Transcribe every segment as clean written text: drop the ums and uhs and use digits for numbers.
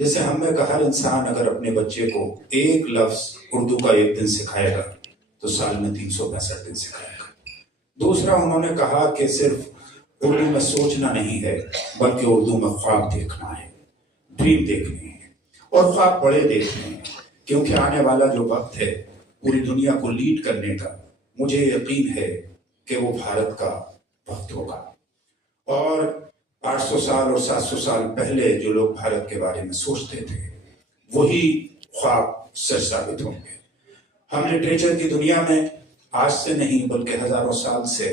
जैसे हमने कहा, हर इंसान अगर अपने बच्चे को एक लफ्ज उर्दू का एक दिन सिखाएगा तो साल में 365 दिन सिखाएगा। दूसरा, उन्होंने कहा कि सिर्फ उर्दू में सोचना नहीं है, बल्कि उर्दू में ख्वाब देखना है, ड्रीम देखने हैं, और ख्वाब बड़े देखने हैं, क्योंकि आने वाला जो वक्त है पूरी दुनिया को लीड करने का, मुझे यकीन है कि वो भारत का वक्त होगा। और 800 साल और 700 साल पहले जो लोग भारत के बारे में सोचते थे, वही ख्वाब सच साबित होंगे। हम लिटरेचर की दुनिया में आज से नहीं बल्कि हजारों साल से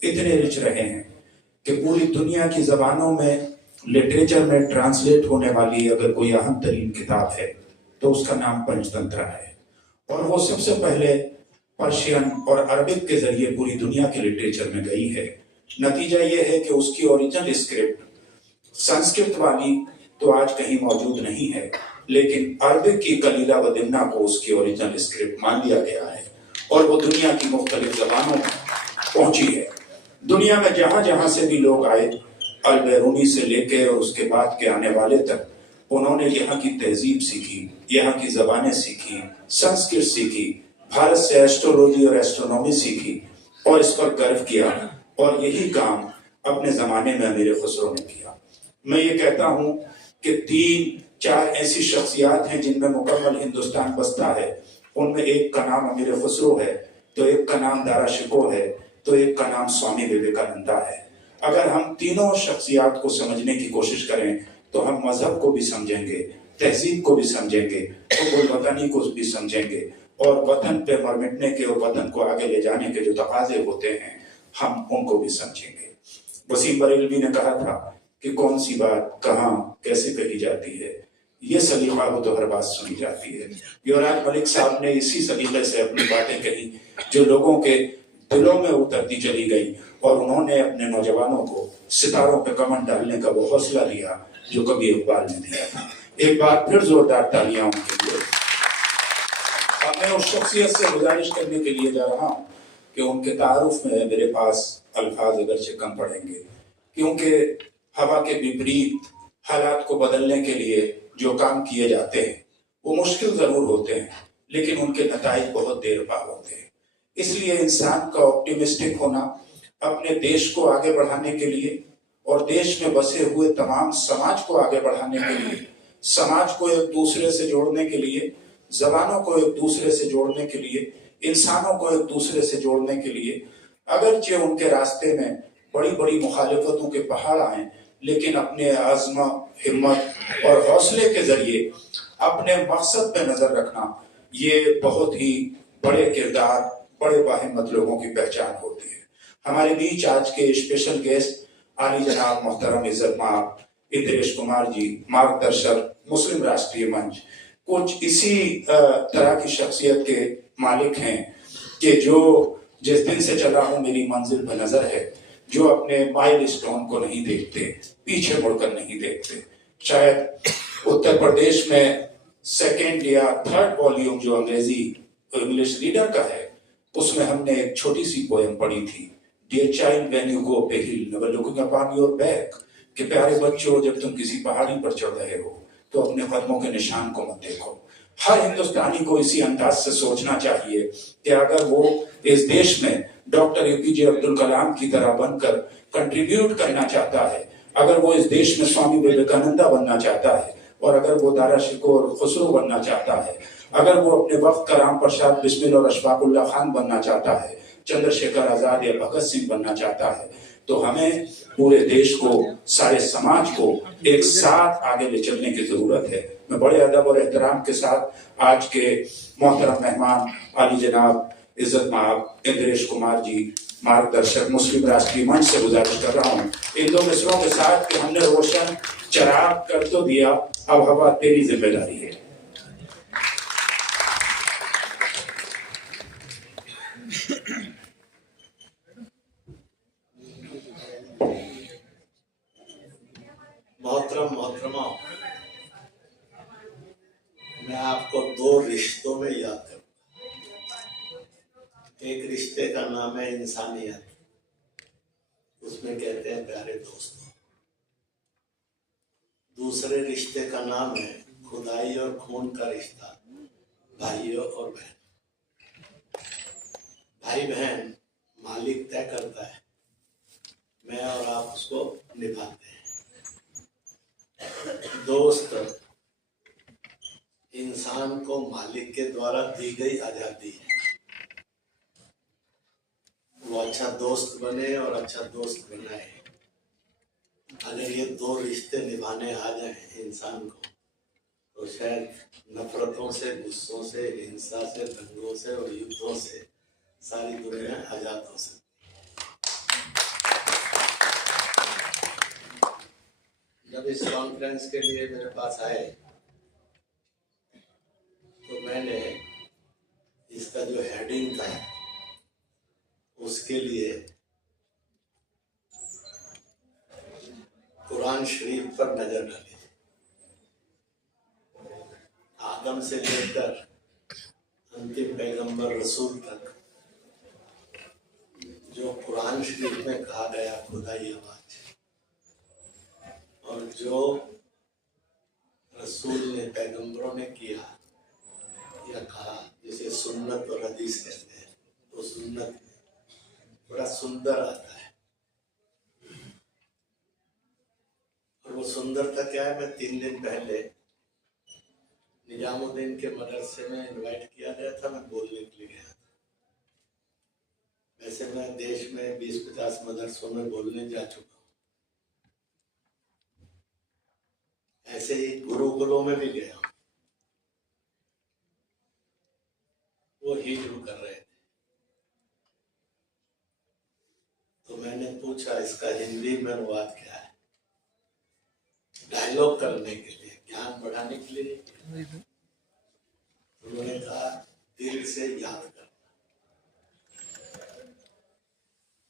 इतने रिच रहे हैं कि पूरी दुनिया की जबानों में लिटरेचर में ट्रांसलेट होने वाली अगर कोई अहम तरीन किताब है तो उसका नाम पंचतंत्र है। और वो सबसे पहले पर्शियन और अरबिक के जरिए पूरी दुनिया के लिटरेचर में गई है। नतीजा ये है कि उसकी ओरिजिनल स्क्रिप्ट संस्कृत वाली तो आज कहीं मौजूद नहीं है, लेकिन अरबिक की कलीला व दिमना को उसकी ओरिजिनल स्क्रिप्ट मान लिया गया है और वो दुनिया की मुख्तलिफ जबानों में पहुंची है। दुनिया में जहां जहां से भी लोग आए, अल-बैरूनी से लेके और उसके बाद के आने वाले तक, उन्होंने यहाँ की तहजीब सीखी, यहाँ की जबानें सीखी, संस्कृत सीखी, भारत से एस्ट्रोलॉजी और एस्ट्रोनॉमी सीखी और इस पर गर्व किया। और यही काम अपने जमाने में अमीर खुसरो ने किया। मैं ये कहता हूँ कि 3-4 ऐसी शख्सियात हैं जिनमें मुकम्मल हिंदुस्तान बसता है। उनमें एक का नाम अमीर खुसरो है, तो एक का नाम दारा शिकोह है, तो एक का नाम स्वामी विवेकानंदा है। अगर हम तीनों शख्सियात को समझने की कोशिश करें तो हम मजहब को भी समझेंगे, तहजीब को भी समझेंगे, तो वतनी को भी समझेंगे, और वतन पे मर मिटने के और वतन को आगे ले जाने के जो तकाजे होते हैं हम उनको भी समझेंगे। वसीम बरेलवी ने कहा था कि कौन सी बात कहाँ कैसे कही जाती है, ये सलीका हो तो हर बात सुनी जाती है। युवराज मलिक साहब ने इसी सलीके से अपनी बातें कही जो लोगों के दिलों में उतरती चली गई, और उन्होंने अपने नौजवानों को सितारों पे कमर डालने का वो हौसला दिया जो कभी इकबाल ने दिया था। एक बार फिर जोरदार तालियां उनके लिए। मैं उस शख्सियत से गुजारिश करने के लिए जा रहा हूँ कि उनके तारुफ में मेरे पास अल्फाज अगरचे कम पड़ेंगे, क्योंकि हवा के विपरीत हालात को बदलने के लिए जो काम किए जाते हैं वो मुश्किल जरूर होते हैं, लेकिन उनके नताइज बहुत देर पा होते हैं। इसलिए इंसान का ऑप्टिमिस्टिक होना, अपने देश को आगे बढ़ाने के लिए और देश में बसे हुए तमाम समाज को आगे बढ़ाने के लिए, समाज को एक दूसरे से जोड़ने के लिए, जबानों को एक दूसरे से जोड़ने के लिए, इंसानों को एक दूसरे से जोड़ने के लिए, अगरचे उनके रास्ते में बड़ी बड़ी मुखालिफतों के पहाड़ आए, लेकिन अपने आज़मा, हिम्मत और हौसले के जरिए अपने मकसद पे नजर रखना, ये बहुत ही बड़े किरदार, बड़े बाहिम्मत लोगों की पहचान होती है। हमारे बीच आज के स्पेशल गेस्ट आली जनाब मोहतरम इज्जत माब इंद्रेश कुमार जी, मार्गदर्शक मुस्लिम राष्ट्रीय मंच, कुछ इसी तरह की शख्सियत के मालिक हैं कि जो जिस दिन से चला हूं मेरी मंजिल पर नजर है, जो अपने माइलस्टोन को नहीं देखते, पीछे मुड़कर नहीं देखते। शायद उत्तर प्रदेश में 2nd या 3rd वॉल्यूम जो अंग्रेजी इंग्लिश रीडर का है, उसमें हमने एक छोटी सी पोएम पढ़ी थी, dear child when you go up a hill never looking upon your back, कि प्यारे बच्चों जब तुम किसी पहाड़ी पर चढ़ रहे हो तो अपने कदमों के निशान को मत देखो। हर हिंदुस्तानी को इसी अंदाज से सोचना चाहिए कि अगर वो इस देश में डॉक्टर एपीजे अब्दुल कलाम की तरह बनकर कंट्रीब्यूट करना चाहता है, अगर वो इस देश में स्वामी विवेकानंदा बनना चाहता है, और अगर वो दारा शिकोह और खुसरो बनना चाहता है, अगर वो अपने वक्त का राम प्रसाद बिस्मिल और अशफाकुल्लाह खान बनना चाहता है, चंद्रशेखर आजाद या भगत सिंह बनना चाहता है, तो हमें पूरे देश को, सारे समाज को एक साथ आगे ले चलने की जरूरत है। मैं बड़े अदब और एहतराम के साथ आज के मोहतरम मेहमान आली जनाब इज्जत माब इंद्रेश कुमार जी, मार्गदर्शक मुस्लिम राष्ट्रीय मंच, से गुजारिश कर रहा हूँ इन 2 मिसरों के साथ कि हमने रोशन चराग कर तो दिया, अब हवा तेरी जिम्मेदारी है। मोहतरमा, मैं आपको 2 रिश्तों में याद करूंगा। एक रिश्ते का नाम है इंसानियत, उसमें कहते हैं प्यारे दोस्तों। दूसरे रिश्ते का नाम है खुदाई और खून का रिश्ता, भाइयों और बहन। भाई बहन मालिक तय करता है, मैं और आप उसको निभाते हैं। दोस्त इंसान को मालिक के द्वारा दी गई आजादी है। वो अच्छा दोस्त बने और अच्छा दोस्त बनाए। अगर ये दो रिश्ते निभाने आ जाए इंसान को, तो शायद नफरतों से, गुस्सों से, हिंसा से, दंगों से और युद्धों से सारी दुनिया आजाद हो सकती। जब इस कॉन्फ्रेंस के लिए मेरे पास आए तो मैंने इसका जो हेडिंग था उसके लिए कुरान शरीफ पर नजर डाली। आदम से लेकर अंतिम पैगंबर रसूल तक जो कुरान शरीफ में कहा गया खुदाई आवाज, और जो रसूल ने, पैगंबरों ने किया या कहा, जिसे सुन्नत और हदीस कहते हैं, तो सुन्नत में बड़ा सुंदर आता है। और वो सुंदरता क्या है? मैं 3 दिन पहले निजामुद्दीन के मदरसे में इनवाइट किया गया था, मैं बोलने के लिए गया था। वैसे मैं देश में 20-50 मदरसों में बोलने जा चुका हूँ। ऐसे ही गुरुकुलों में भी गया हूँ। वो हिब्रू कर रहे थे, तो मैंने पूछा इसका हिंदी में अनुवाद क्या है? डायलॉग करने के लिए, ज्ञान बढ़ाने के लिए। उन्होंने कहा दिल से याद करना।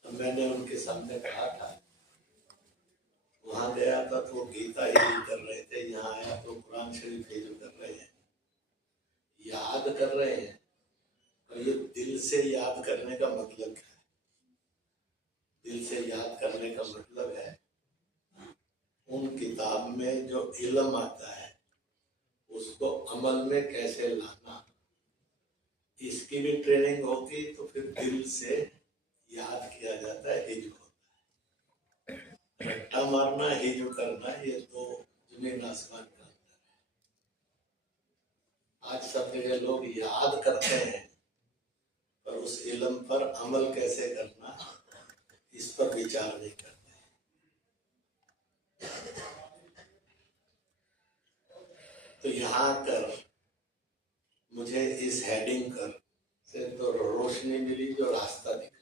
तो मैंने उनके सामने कहा था, वहां गया था तो गीता हिब्रू कर रहे थे, यहाँ आया तो कुरान शरीफ हिब्रू कर रहे हैं। याद कर रहे हैं, और ये दिल से याद करने का मतलब क्या है? दिल से याद करने का मतलब है उन किताब में जो इल्म आता है उसको अमल में कैसे लाना। इसकी भी ट्रेनिंग होगी तो फिर दिल से याद किया जाता है, हिजू होता है। रट्टा मारना, हिजू करना, ये तो जमीन आसमान का अंतर है। आज सब जगह लोग याद करते हैं, पर उस इल्म पर अमल कैसे करना, इस पर विचार नहीं करते। तो यहाँ आकर मुझे इस हेडिंग कर से तो रोशनी मिली, जो रास्ता दिखा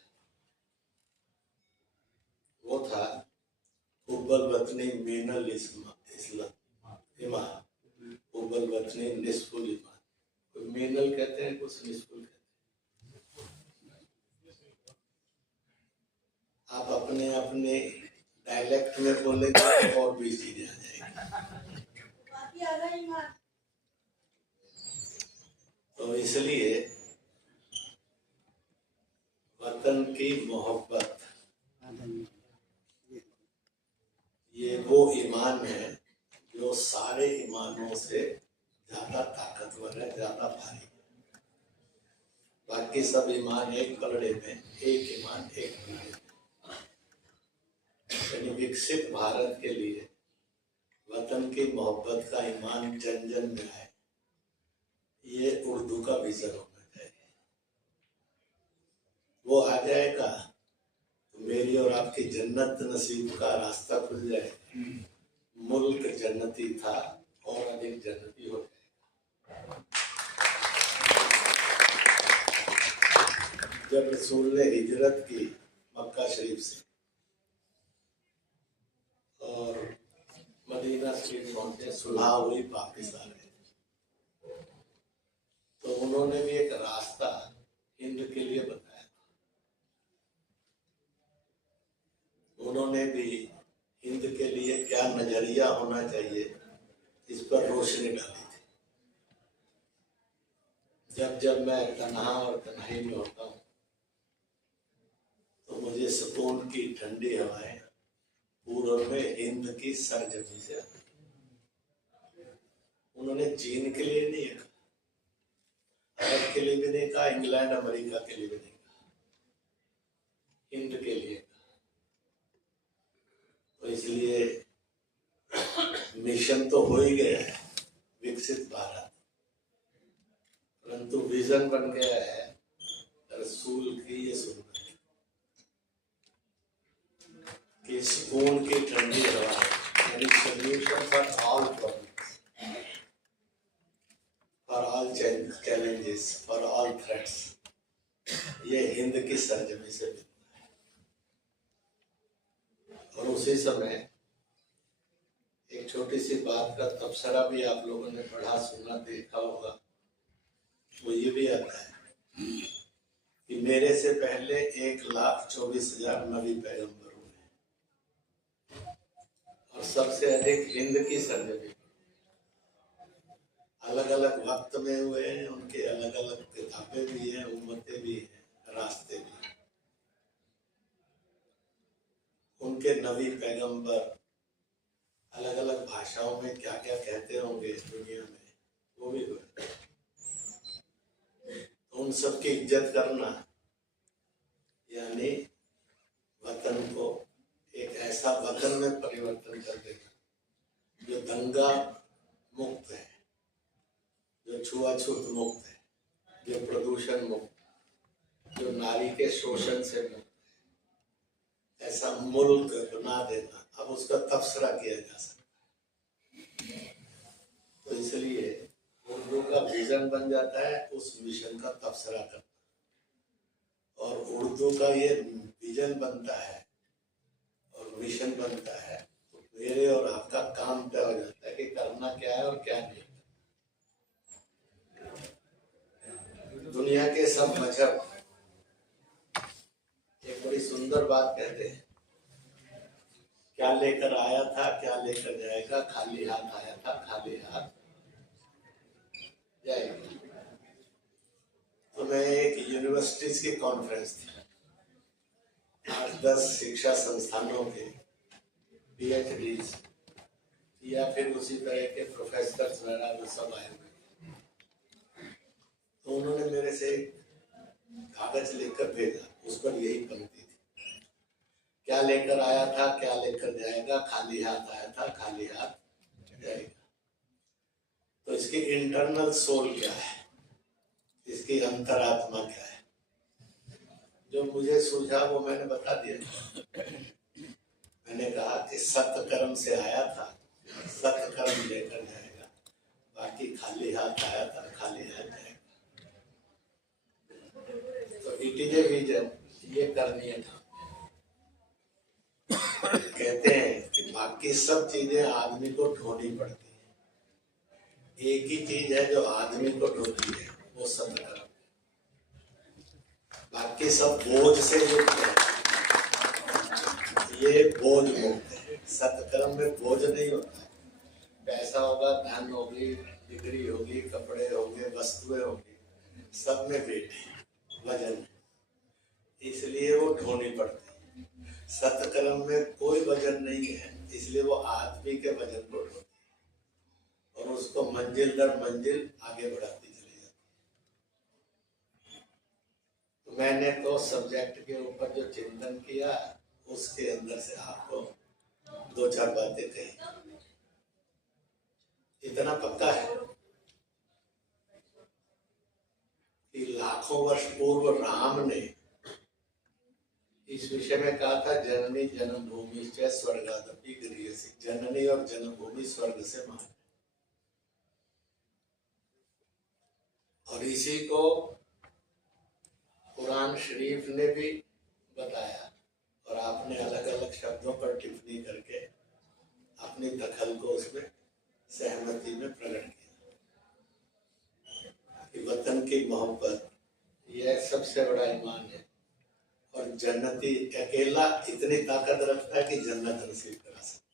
वो था उब्बल वतनी मीनल इस्लाम, उब्बल वतनी निस्फुल ईमान। कोई मीनल कहते हैं, कुछ निस्फुल कहते हैं। आप अपने अपने डायलेक्ट में बोलेंगे तो और भी चीजें आ जाएंगी। तो इसलिए वतन की मोहब्बत, ये वो ईमान है जो सारे ईमानों से ज्यादा ताकतवर है, ज्यादा भारी है। बाकी सब ईमान एक पलड़े में, एक ईमान एक पलड़े में। यानी विकसित भारत के लिए वतन की मोहब्बत का ईमान जन जन में है, ये उर्दू का विजन होना चाहिए। वो आ जाएगा तो मेरी और आपकी जन्नत नसीब का रास्ता खुल जाएगा। मुल्क जन्नती था और अधिक जन्नती हो जाएगा। जब रसूल ने हिजरत की मक्का शरीफ से और मदीना शरीफ पहुंचे, सुलह हुई, वापिस आ गए, तो उन्होंने भी एक रास्ता हिंद के लिए बताया। उन्होंने भी हिंद के लिए क्या नजरिया होना चाहिए, इस पर रोशनी डाली थी। जब जब मैं तन्हा और तन्हाई में होता हूँ तो मुझे सुकून की ठंडी हवाएं पूर्व में हिंद की सरजमी से आती। उन्होंने चीन के लिए नहीं कहा, अरब के लिए भी नहीं कहा, इंग्लैंड अमेरिका के लिए भी नहीं कहा, हिंद के लिए कहा। तो इसलिए मिशन तो हो ही गया है विकसित भारत, परंतु विजन बन गया है रसूल की ये सुन्नत कि सुकून की ठंडी हवा, यानी solution for all problems, for all challenges, for all threats, ये हिंद की सरजमी से मिलता है। और उसी समय एक छोटी सी बात का तबसरा भी आप लोगों ने पढ़ा, सुना, देखा होगा। वो ये भी आता है कि मेरे से पहले 1,24,000 नबी पैगंबर हुए और सबसे अधिक हिंद की सरजमी अलग अलग वक्त में हुए हैं। उनके अलग अलग किताबें भी हैं, उम्मतें भी हैं, रास्ते भी हैं। उनके नबी पैगंबर अलग अलग भाषाओं में क्या क्या कहते होंगे दुनिया में, वो भी हुए। उन सब की इज्जत करना यानी वतन को एक ऐसा वतन में परिवर्तन कर देना जो दंगा मुक्त है, जो छुआछूत मुक्त है, जो प्रदूषण मुक्त, जो नारी के शोषण से मुक्त है, ऐसा मुल्क बना देना। अब उसका तबसरा किया जा सकता है। तो इसलिए उर्दू का विजन बन जाता है उस मिशन का तबसरा करना, और उर्दू का ये विजन बनता है और मिशन बनता है, तो मेरे और आपका काम तय हो जाता है कि करना क्या है और क्या नहीं। दुनिया के सब मजहब एक बड़ी सुंदर बात कहते हैं, क्या लेकर आया था क्या लेकर जाएगा, खाली हाथ आया था खाली हाथ जाएगा। तो मैं एक यूनिवर्सिटीज की कॉन्फ्रेंस थी, 8-10 शिक्षा संस्थानों के PhDs या फिर उसी तरह के प्रोफेसर वगैरह जो सब आए हुए, तो उन्होंने मेरे से कागज लिखकर भेजा, उस पर यही पंक्ति थी, क्या लेकर आया था क्या लेकर जाएगा, खाली हाथ आया था खाली हाथ जाएगा। तो इसकी इंटरनल सोल क्या है, इसकी अंतरात्मा क्या है, जो मुझे सूझा वो मैंने बता दिया। मैंने कहा कि सत्य कर्म से आया था, सत्य कर्म लेकर जाएगा, बाकी खाली हाथ आया था खाली हाथ जाएगा। तो इट इज ए विजन, ये करनी था। कहते हैं कि बाकी सब चीजें आदमी को ढूंढनी पड़ती है, एक ही चीज है जो आदमी को ढूंढती है, वो सत्य कर्म। बाकी सब बोझ से युक्त है, ये बोझ मुक्त है। सत्य कर्म में बोझ नहीं होता है। पैसा होगा, धन होगी, डिग्री होगी, कपड़े होंगे, वस्तुएं होगी, सब में वेट है, वजन है, इसलिए वो ढोनी पड़ती है। सत्य कर्म में कोई वजन नहीं है, इसलिए वो आदमी के वजन को ढोती है और उसको मंजिल दर मंजिल आगे बढ़ाती चली जाती है। तो मैंने तो सब्जेक्ट के ऊपर जो चिंतन किया, उसके अंदर से आपको 2-4 बातें कही। इतना पक्का है कि लाखों वर्ष पूर्व राम ने इस विषय में कहा था, जननी जन्मभूमि से स्वर्गादपि गरीयसी, जननी और जन्मभूमि स्वर्ग से महान। और इसी को कुरान शरीफ ने भी बताया, और आपने अलग अलग शब्दों पर टिप्पणी करके अपनी दखल को उसमें सहमति में प्रकट किया कि वतन की मोहब्बत यह सबसे बड़ा ईमान है, और जन्नती अकेला इतनी ताकत रखता है कि जन्नत नसीब करा सकता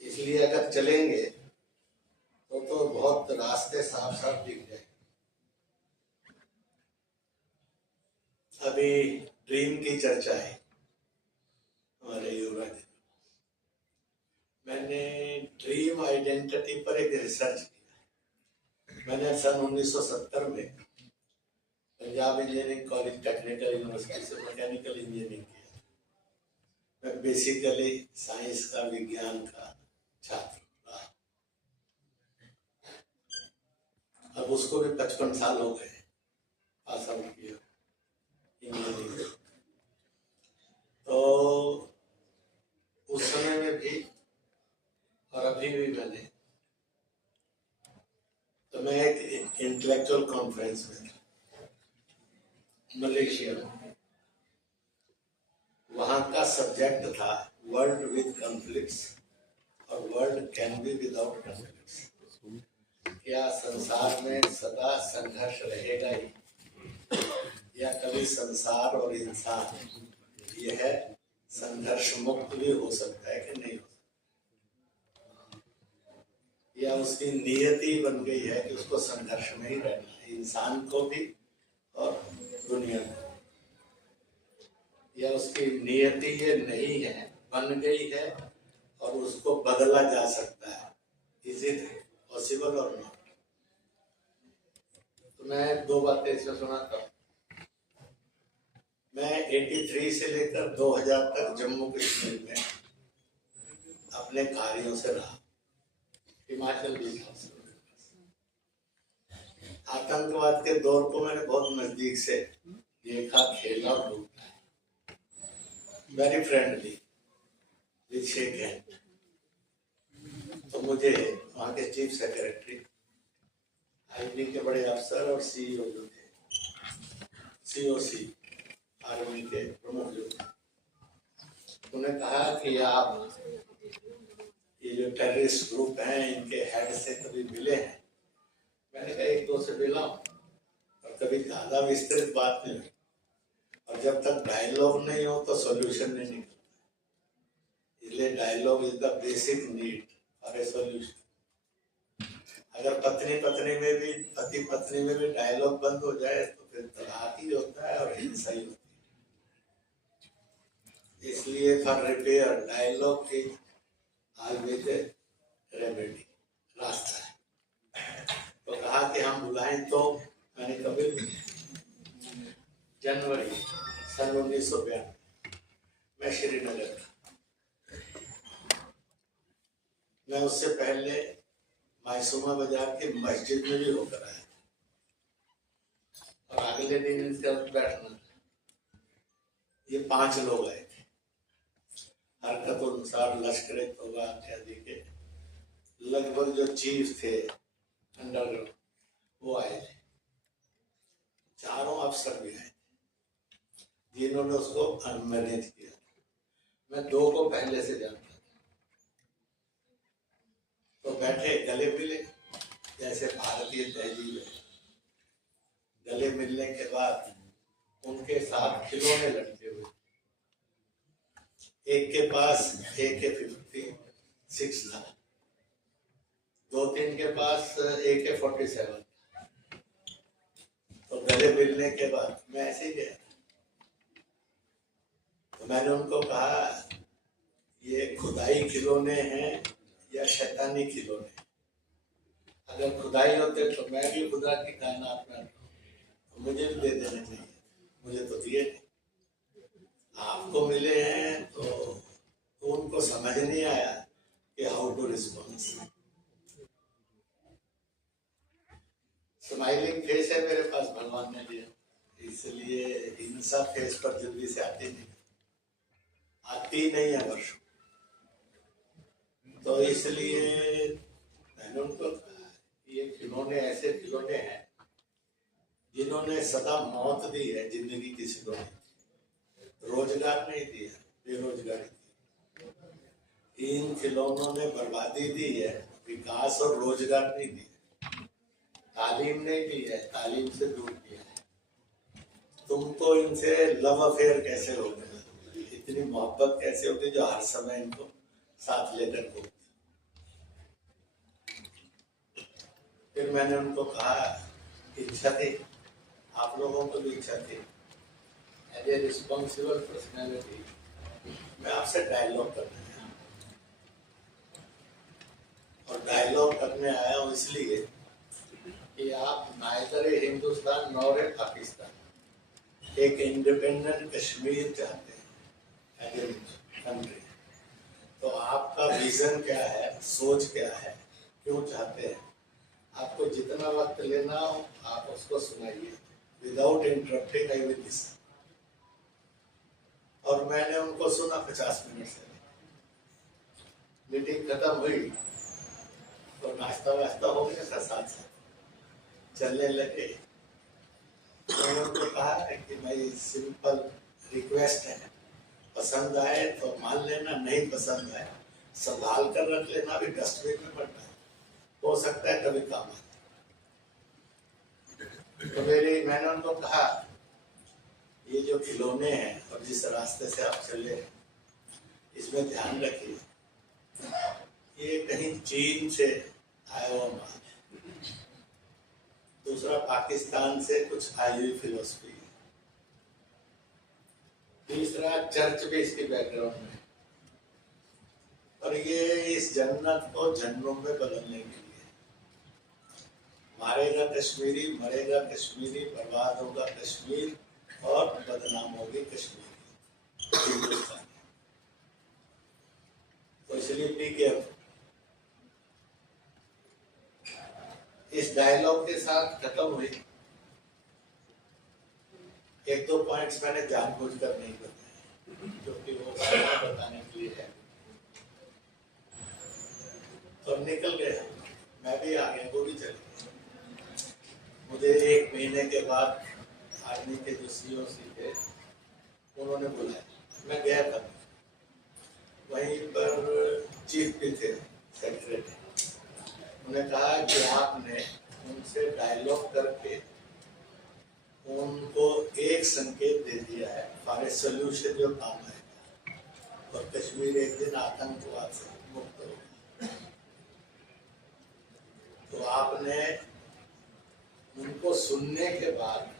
है। इसलिए अगर चलेंगे तो बहुत रास्ते साफ साफ दिख जाए। अभी ड्रीम की चर्चा है हमारे युवराज, मैंने ड्रीम आइडेंटिटी पर एक रिसर्च किया। मैंने सन 1970 में Punjab engineering college technical university से मैकेनिकल इंजीनियरिंग किया। मैं बेसिकली साइंस का, विज्ञान का छात्र रहा। अब उसको भी 55 साल हो गए पास आउट किया इंजीनियरिंग। तो उस समय में भी और अभी भी मैं एक इंटेलेक्चुअल कॉन्फ्रेंस में मलेशिया में, वहां का सब्जेक्ट था वर्ल्ड विद कॉन्फ्लिक्ट्स और world can be without conflicts. क्या संसार में सदा संघर्ष रहेगा ही, या कभी संसार और इंसान यह संघर्ष मुक्त भी हो सकता है कि नहीं हो सकता, या उसकी नियति बन गई है कि उसको संघर्ष में ही रहना है, इंसान को भी और दुनिया को, या उसकी नियति ये नहीं है, बन गई है और उसको बदला जा सकता है। इज इट पॉसिबल और नॉट? तो मैं दो बातें इसमें सुनाता हूँ। मैं 83 से लेकर 2000 तक जम्मू कश्मीर में अपने कार्यों से रहा। हिमाचल भी था। आतंकवाद के दौर को मैंने बहुत नजदीक से देखा, खेला और लूटा है। Very friendly with shake hand. तो मुझे वहाँ के चीफ सेक्रेटरी, आईबी के बड़े अफसर और सीईओ जो थे, सीओसी आर्मी के प्रमुख जो थे, उन्होंने कहा कि आप ये जो टेररिस्ट ग्रुप हैं इनके हेड से कभी मिले हैं? मैंने कहा एक दो से मिला हूँ, और कभी ज्यादा विस्तृत बात नहीं हुई। और जब तक डायलॉग नहीं हो तो सॉल्यूशन नहीं निकलता। इसलिए dialogue is the basic need for a solution. अगर पत्नी पत्नी में भी डायलॉग बंद हो जाए तो फिर तलाक ही होता है और हिंसा ही होती है। इसलिए for repair dialogue is always a remedy, रास्ता है। तो कहा कि हम बुलाएं, तो मैंने कभी जनवरी सन 1992 मैं श्रीनगर था। मैं उससे पहले मायसूमा बाजार की मस्जिद में भी होकर आया और अगले दिन इनसे बैठना था। ये 5 लोग आए थे, हरकत अनुसार लश्कर तौबा इत्यादि के लगभग जो चीफ थे अंडरग्राउंड वो आए थे। 4 अफसर भी आए जिन्होंने उसको मैनेज किया। मैं 2 को पहले से जानता था। तो बैठे, गले मिले, जैसे भारतीय तहजीब है। गले मिलने के बाद उनके साथ खिलौने लटके हुए। एक के पास AK-56 था, 2-3 के पास AK-47। तो गले मिलने के बाद मैं ऐसे ही गया। तो मैंने उनको कहा ये खुदाई खिलौने हैं या शैतानी खिलौने? अगर खुदाई होते तो मैं भी खुदा की कायनात में तो मुझे भी दे देने चाहिए, मुझे तो दिए नहीं। आपको मिले हैं तो उनको समझ नहीं आया कि how to respond. Smiling face है मेरे पास भगवान ने दिया, इसलिए हिंसा फेस पर जल्दी से आती नहीं है वर्षों। तो इसलिए मैंने उनको कहा ये खिलौने ऐसे खिलौने हैं जिन्होंने सदा मौत दी है, जिंदगी किसी को नहीं, रोजगार नहीं दिया, बेरोजगारी दी। इन खिलौनों ने बर्बादी दी है, विकास और रोजगार नहीं दिया। तालीम नहीं दी है, तालीम से दूर किया है। तुमको इनसे लव अफेयर कैसे हो गया, इतनी मोहब्बत कैसे होगी जो हर समय इनको साथ लेकर घूमती। फिर मैंने उनको कहा, इच्छा थी, आप लोगों को भी इच्छा थी, एज ए रिस्पॉन्सिबल पर्सनैलिटी मैं आपसे डायलॉग करना है। और डायलॉग करने आया हूँ इसलिए कि आप नाइदर हिंदुस्तान नॉर पाकिस्तान, एक इंडिपेंडेंट कश्मीर चाहते हैं एज ए कंट्री। तो आपका विजन क्या है, सोच क्या है, क्यों चाहते हैं? आपको जितना वक्त लेना हो आप उसको सुनाइए, without interrupting I will listen. और मैंने उनको सुना 50 मिनट से। मीटिंग खत्म हुई तो नाश्ता वास्ता हो गया था, साथ साथ चलने लगे। मैंने उनको कहा है कि भाई सिंपल रिक्वेस्ट है, पसंद आए तो मान लेना, नहीं पसंद आए संभाल कर रख लेना, भी डस्टबिन में पड़ना है, हो सकता है कभी काम आए। तो मैंने उनको कहा ये जो खिलौने हैं और जिस रास्ते से आप चले हैं इसमें ध्यान रखिए, ये कहीं चीन से आया हुआ माल है, दूसरा पाकिस्तान से कुछ आई हुई फिलोसफी है, तीसरा चर्च भी इसके बैकग्राउंड में, और ये इस जन्नत को जन्नत में बदलने के लिए, मारेगा कश्मीरी, मरेगा कश्मीरी, बर्बाद होगा कश्मीर और बदनाम होगी कश्मीर हिंदुस्तान। तो इसलिए बी केयरफुल। इस डायलॉग के साथ खत्म हुई। एक दो पॉइंट्स मैंने जानबूझकर नहीं बताए क्योंकि वो बताने के लिए है, तो निकल गए। मैं भी आ गया, वो भी चले गए। मुझे 1 महीने के बाद आर्मी के जो COC थे उन्होंने बुलाया, मैं गया था। वहीं पर चीफ भी थे, सेक्रेटरी। उन्होंने कहा कि आपने उनसे डायलॉग करके उनको एक संकेत दे दिया है फॉर ए सोल्यूशन जो काम आएगा, और कश्मीर एक दिन आतंकवाद से मुक्त होगा। तो आपने उनको सुनने के बाद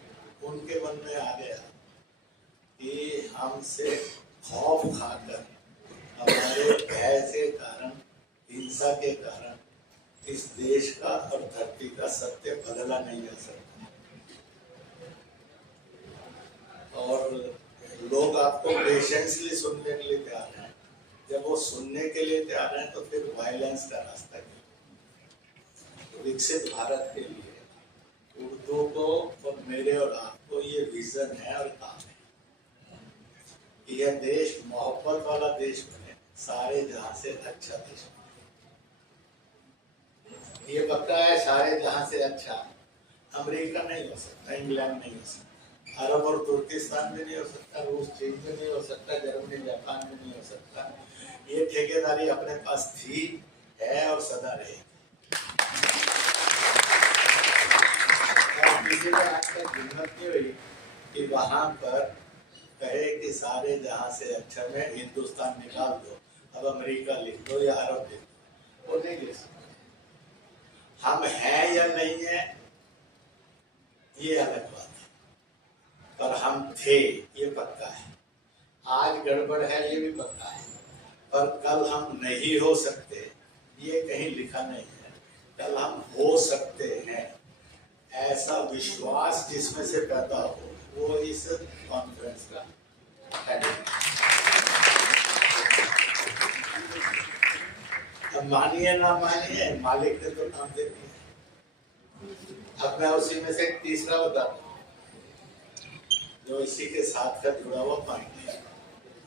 उनके मन में आ गया कि हमसे खौफ खाकर, हमारे भय के कारण, हिंसा के कारण इस देश का और धरती का सत्य बदला नहीं जा सकता। और लोग आपको पेशेंसली सुनने के लिए तैयार हैं। जब वो सुनने के लिए तैयार हैं तो फिर वायलेंस का रास्ता क्यों? विकसित भारत के लिए उर्दू को और मेरे और आपको ये विजन है और काम है कि यह देश मोहब्बत वाला देश बने, सारे जहां से अच्छा देश बने। ये पक्का है, सारे जहां से अच्छा अमेरिका नहीं हो सकता, इंग्लैंड नहीं हो सकता, अरब और तुर्किस्तान भी नहीं हो सकता, रूस चीन भी नहीं हो सकता, जर्मनी जापान भी नहीं हो सकता। ये ठेकेदारी अपने पास थी, है और सदा रहेगी। किसी ने आज तक हिम्मत नहीं हुई कि वहां पर कहे कि सारे जहां से अच्छा में हिंदुस्तान निकाल दो, अब अमेरिका लिख दो या अरब लिख दो, वो नहीं लिख सकते। हम हैं या नहीं है ये अलग बात है, पर हम थे ये पक्का है। आज गड़बड़ है ये भी पक्का है, पर कल हम नहीं हो सकते ये कहीं लिखा नहीं है। कल हम हो सकते हैं, ऐसा विश्वास जिसमें से पैदा हो, वो इस कॉन्फ्रेंस का हेडिंग। अब मानिए ना मानिए, मालिक ने तो काम दे दिया। अब मैं उसी में से तीसरा बताता हूँ जो इसी के साथ का जुड़ा हुआ पॉइंट है,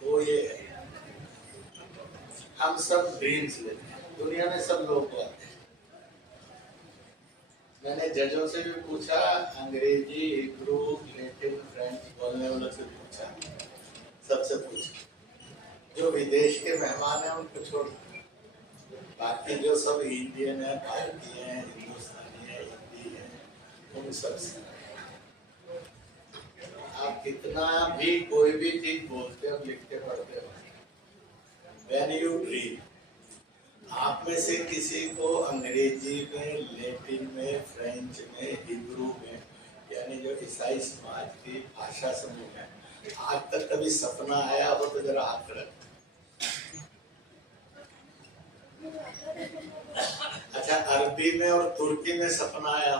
वो ये है, हम सब ड्रीम्स लेते हैं, दुनिया में सब लोग को आते हैं। मैंने जजों से भी पूछा, अंग्रेजी, हिब्रू, लैटिन, फ्रेंच बोलने वालों से पूछा, सबसे पूछा। जो विदेश के मेहमान हैं उनको छोड़, बाकी जो सब इंडियन है, भारतीय है, हिंदुस्तानी है, हिंदी है, उन सब से आप कितना भी कोई भी चीज बोलते और लिखते पढ़ते हो, व्हेन यू ड्रीम, आप में से किसी को अंग्रेजी में, लैटिन में, फ्रेंच में, हिब्रू में, यानी जो ईसाई समाज की भाषा समूह है, आज तक कभी सपना आया हो तो जरा हाथ रख। अच्छा, अरबी में और तुर्की में सपना आया,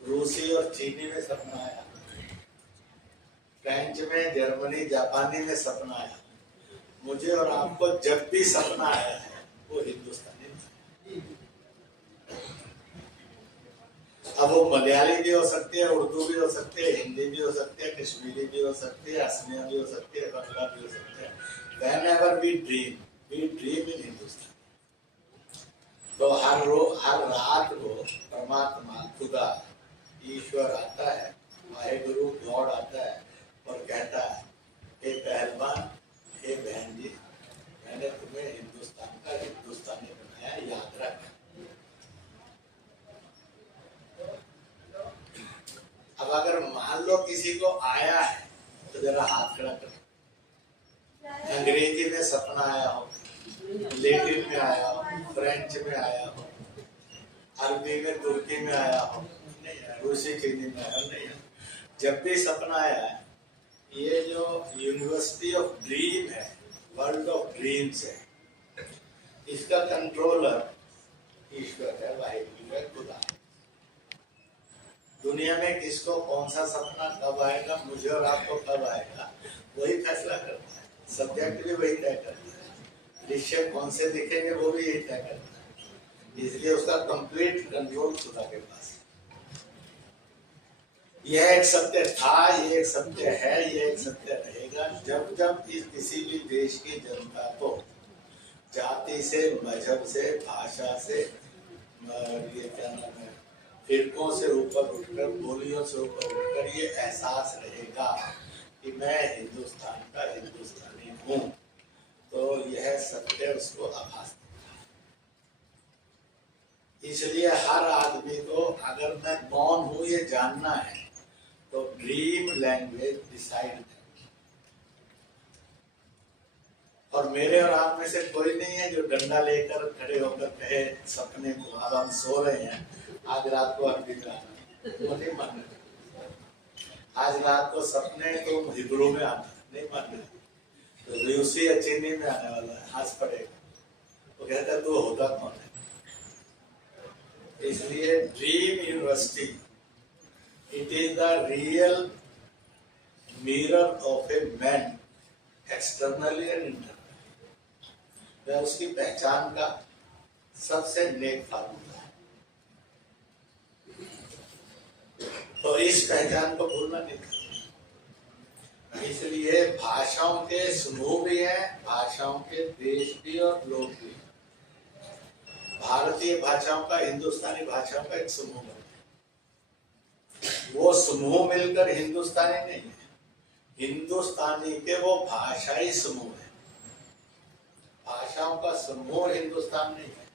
रूसी और चीनी में सपना आया, फ्रेंच में, जर्मनी, जापानी में सपना आया। मुझे और आपको जब भी सपना आया है वो हिंदुस्तानी है। अब वो मलयाली भी हो सकती है, उर्दू भी हो सकती है, हिंदी भी हो सकती है, कश्मीरी भी हो सकती है, असमिया भी हो सकती है, बंगला भी हो सकती है। Whenever we dream in Hindustan. तो हर रात को परमात्मा, खुदा, ईश्वर आता है, वाहेगुरु गॉड आता है और कहता है, हे पहलवान, हे बहन जी, मैंने तुम्हें हिंदुस्तान का हिंदुस्तानी बनाया, याद रख। अब अगर मान लो किसी को आया है तो जरा हाथ खड़ा कर। अंग्रेजी में सपना आया हो, लैटिन में आया हो, फ्रेंच में आया हो, अरबी में, तुर्की में आया हो, नहीं है, रूसी, चीनी में आया नहीं है। जब भी सपना आया है, ये जो यूनिवर्सिटी ऑफ ड्रीम है, वर्ल्ड ऑफ ड्रीम्स है, इसका कंट्रोलर ईश्वर है, वाहिगुरु है, खुदा। दुनिया में किसको कौन सा सपना कब आएगा, मुझे और आपको कब आएगा, वही फैसला करता है। सब्जेक्ट भी वही तय करता है, दृश्य कौन से दिखेंगे वो भी यही तय करता है। इसलिए उसका कंप्लीट कंट्रोल खुदा के पास है। यह एक सत्य था, ये एक सत्य है, ये एक सत्य रहेगा। जब जब इस किसी भी देश की जनता को जाति से, मजहब से, भाषा से, ये क्या नाम है, फिरकों से ऊपर उठकर, बोलियों से ऊपर उठकर ये एहसास रहेगा कि मैं हिंदुस्तान का हिंदुस्तानी हूँ, तो यह सत्य उसको आभास देता है। इसलिए हर आदमी को अगर मैं कौन हूँ ये जानना है तो ड्रीम लैंग्वेज डिसाइड करें। और मेरे और आप में से कोई नहीं है जो डंडा लेकर खड़े होकर कहे सपने को, अब हम सो रहे हैं, आज रात को अरबी में आना, वो नहीं मानना। आज रात को सपने तो हिब्रू में आना, नहीं मानना। तो रूसी या चीनी में आने वाला है, हंस पड़ेगा, वो कहता है तू होता कौन है। इसलिए dream university, it is the real mirror of a man, externally and internally. वह उसकी पहचान का सबसे नेक फार्मूला है। तो इस पहचान को भूलना नहीं। इसलिए भाषाओं के समूह भी हैं, भाषाओं के देश भी और लोग भी। भारतीय भाषाओं का, हिंदुस्तानी भाषाओं का एक समूह है। वो समूह मिलकर हिंदुस्तानी नहीं है, हिंदुस्तानी के वो भाषाई समूह है। भाषाओं का समूह हिंदुस्तान नहीं है।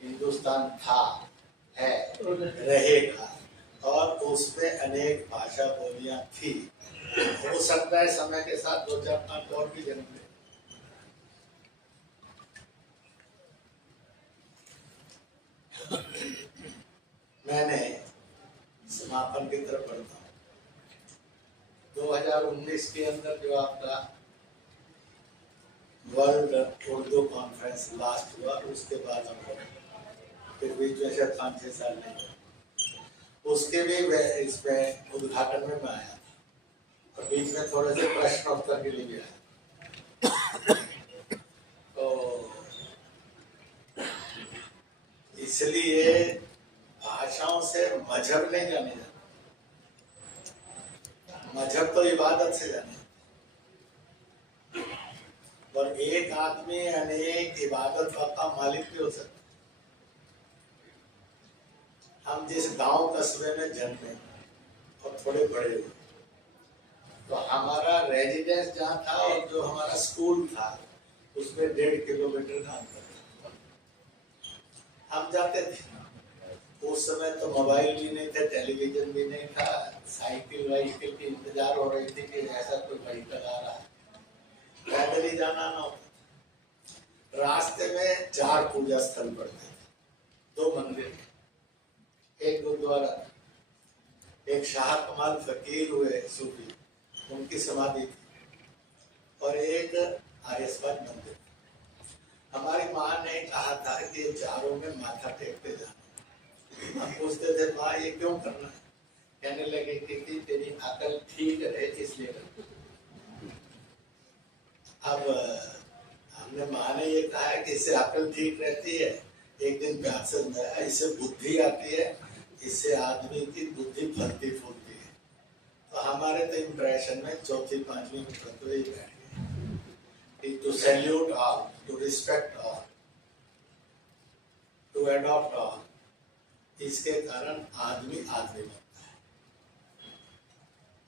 हिंदुस्तान था, है, रहेगा, और उसमें अनेक भाषा बोलियां थी। हो सकता है समय के साथ 2, 4, 5 और भी जन्म ले। मैंने समापन की तरफ बढ़ता हूँ। 2019 के अंदर जो आपका वर्ल्ड उर्दू कॉन्फ्रेंस लास्ट हुआ, उसके बाद हम फिर बीच में से 5-6 साल नहीं हुए, उसके भी इसमें उद्घाटन में मैं आया था, और बीच में थोड़े से प्रश्न उत्तर के लिए भी आया। तो इसलिए भाषाओं से मजहब नहीं जाने जाता, मजहब तो इबादत से जाने। और एक आदमी अनेक इबादत का मालिक भी हो सकता। हम जिस गांव कस्बे में जन्मे और थोड़े बड़े हुए, तो हमारा रेजिडेंस जहाँ था और जो हमारा स्कूल था उसमें 1.5 किलोमीटर का अंतर था। हम जाते थे। उस समय तो मोबाइल भी नहीं थे, टेलीविजन भी नहीं था, साइकिल वाइकिल की इंतजार हो रही थी कि ऐसा कोई व्हीकल आ रहा है, पैदल ही जाना ना होता। रास्ते में 4 पूजा स्थल पड़ते थे, 2 मंदिर, एक गुरुद्वारा, एक शाह कमाल फकीर हुए सूफी, उनकी समाधि थी, और एक आर्यसमाज मंदिर। हमारी माँ ने कहा था कि चारों में माथा टेकते जाना। हम पूछते थे माँ ये क्यों करना है? कहने लगे कि तेरी अकल ठीक रहे इसलिए करना। अब हमने माँ ने ये कहा है कि इससे अकल ठीक रहती है, एक दिन प्यार से समझाया, इससे बुद्धि आती है, इससे आदमी की बुद्धि फलती फूलती है। तो हमारे तो इम्प्रेशन में चौथी पांचवी में तो ही बैठ गए, to salute all, to respect all, to adopt all. इसके कारण आदमी आदमी बनता है।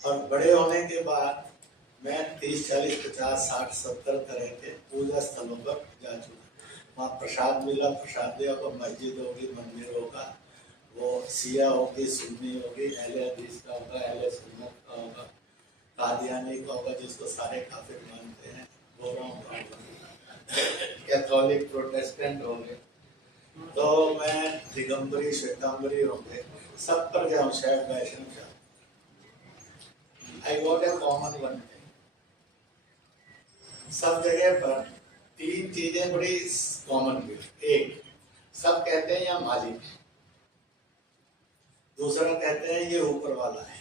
और बड़े होने के बाद मैं 30, 40, 50, 60, 70 तरह के पूजा स्थलों पर जा चुका। वहाँ प्रसाद मिला, प्रसाद दिया, तो मस्जिद होगी, मंदिर होगा, वो सिया होगी, सुन्नी होगी, अहले हदीस का होगा, अहले सुन्नत का होगा, कादियानी का होगा जिसको सारे काफिर मानते हैं, गोरों का होगा, कैथोलिक प्रोटेस्टेंट होंगे, तो मैं दिगंबरी श्वेतांबरी होंगे, सब पर गया हूँ, शायद वैष्णव जाऊँ। I got a common one thing, सब जगह पर तीन चीजें बड़ी कॉमन मिली। एक, सब कहते हैं यहाँ मालिक है, दूसरा कहते हैं ये ऊपर वाला है,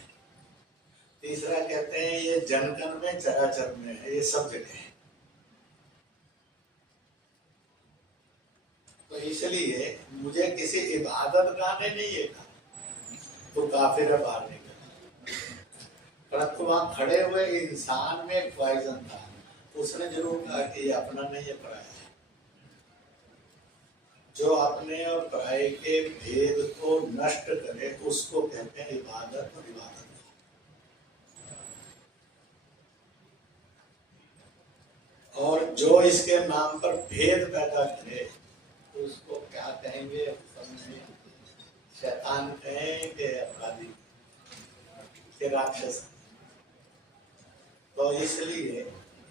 तीसरा कहते हैं ये जनकन में चराचर में है, ये सब जगह है। तो इसलिए मुझे किसी इबादत गाने नहीं ये कहा तो काफिर है बाहर निकल, परंतु वहां खड़े हुए इंसान में एक पॉइजन था, उसने जरूर कहा कि ये अपना नहीं है, पराया है। जो अपने और पराये के भेद को नष्ट करे उसको कहते हैं इबादत और इबादत। और जो इसके नाम पर भेद पैदा करे उसको क्या कहेंगे? शैतान कहें कि अपराधी के राक्षस। तो इसलिए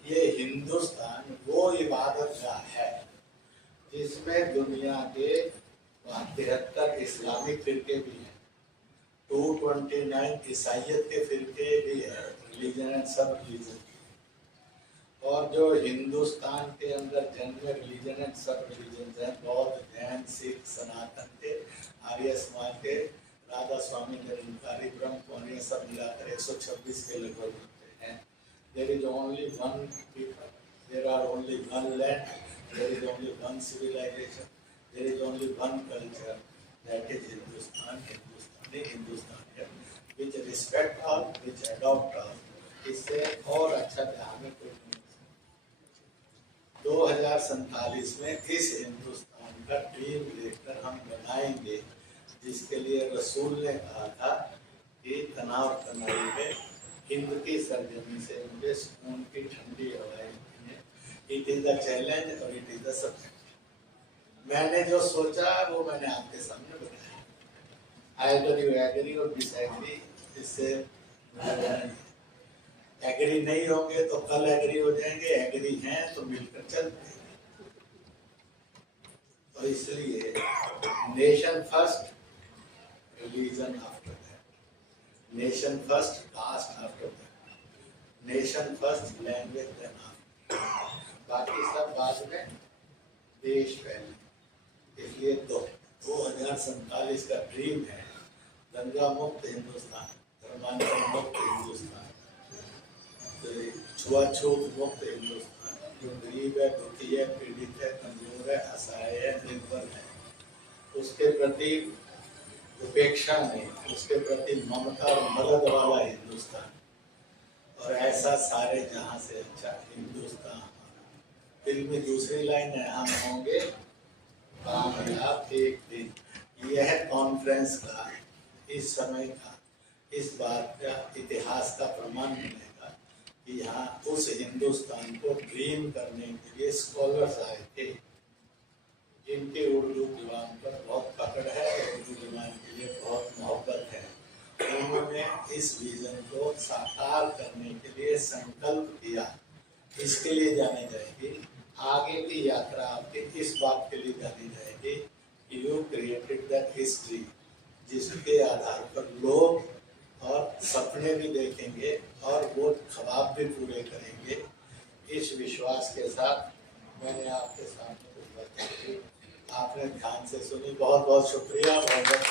ये हिंदुस्तान वो इबादत गाह है जिसमें दुनिया के 73 इस्लामिक फिरके भी हैं, 229 ईसाइयत के फिरके भी है, रिलीजन एंड सब रिलीजन। और जो हिंदुस्तान के अंदर जन्मे रिलीजन एंड सब रिलीजन है, बौद्ध, जैन, सिख, सनातन के, आर्य समाज के, राधा स्वामी, निरंकारी, ब्रह्म, ये सब मिलाकर 126 के लगभग होते हैं। There is only one people, there are only one land, there is only one civilization, there is only one culture, that is Hindustan, Hindustani, Hindustanian, which respect all, which adopt all. इससे और अच्छा जहाँ में कोई नहीं। 2047 में इस हिंदुस्तान का ड्रीम लेकर हम बनाएंगे, जिसके लिए रसूल ने कहा था कि तनाव तनाई में हिंद की सरजमी से मुझे सुकून की ठंडी हवाएं मिली। इट इज द चैलेंज और इट इज द सब्जेक्ट। मैंने जो सोचा वो मैंने आपके सामने बताया। आइदर यू एग्री और डिसएग्री, इससे एग्री नहीं होंगे तो कल एग्री हो जाएंगे, एग्री हैं तो मिलकर चलते हैं। तो इसलिए nation first, religion after that, nation first, caste after that, nation first, language then after, बाकी सब बाद में, देश पहले। इसलिए 2047 का ड्रीम है दंगा मुक्त हिंदुस्तान, धर्मांतरण मुक्त हिंदुस्तान, छुआछूत मुक्त हिंदुस्तान, जो गरीब है, दुखी है, पीड़ित है, कमजोर है, असहाय है, निर्बल है, उसके प्रति उपेक्षा नहीं, उसके प्रति ममता और मदद वाला हिंदुस्तान। और ऐसा सारे जहां से अच्छा हिंदुस्तान। फिल्म में दूसरी लाइन है, हम होंगे कामयाब एक दिन। यह कॉन्फ्रेंस का, इस समय का, इस बात का, इतिहास का प्रमाण मिलेगा कि यहाँ उस हिंदुस्तान को ड्रीम करने के लिए स्कॉलर्स आए थे, जिनके उर्दू जुबान पर बहुत पकड़ है, उर्दू जुबान के लिए बहुत मोहब्बत है। उन्होंने इस विजन को साकार करने के लिए संकल्प किया। इसके लिए जानी जाएगी, आगे की यात्रा आपकी इस बात के लिए जानी जाएगी कि यू क्रिएटेड द हिस्ट्री, जिसके आधार पर लोग और सपने भी देखेंगे और वो ख्वाब भी पूरे करेंगे। इस विश्वास के साथ मैंने आपके सामने आपने ध्यान से सुनी, बहुत बहुत शुक्रिया, बहुत बहुत